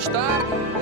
Stop.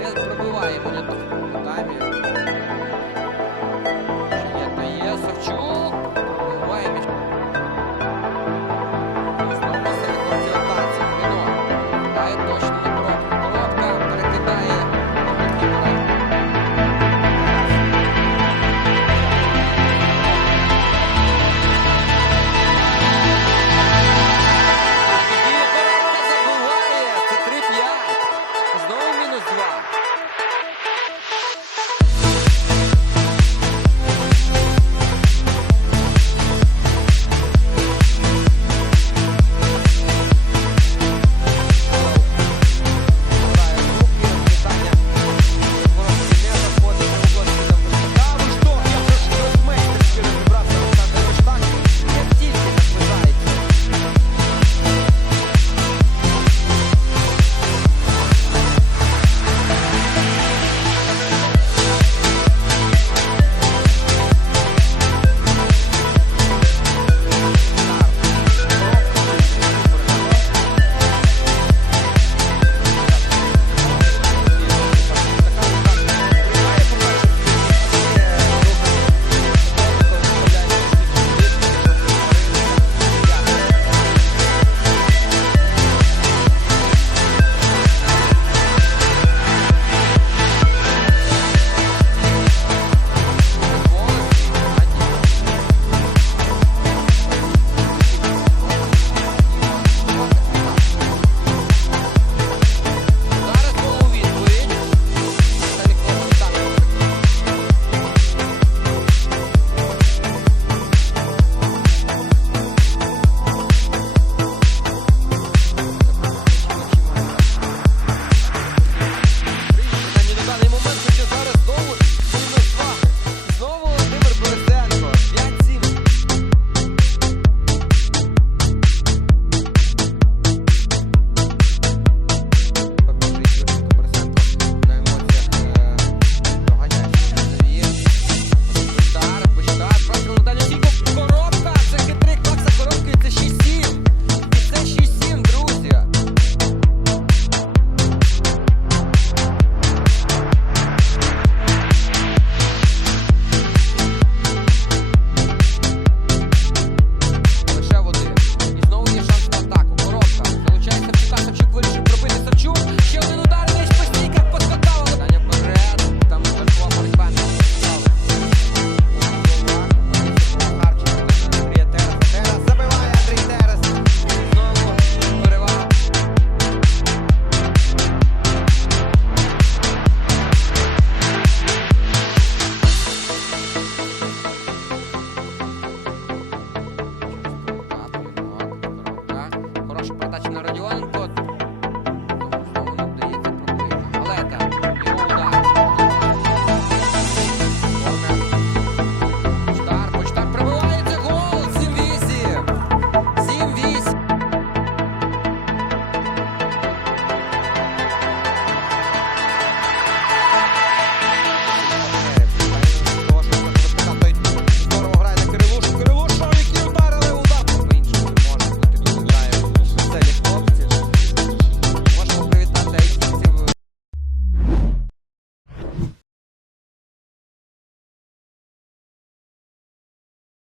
достаточно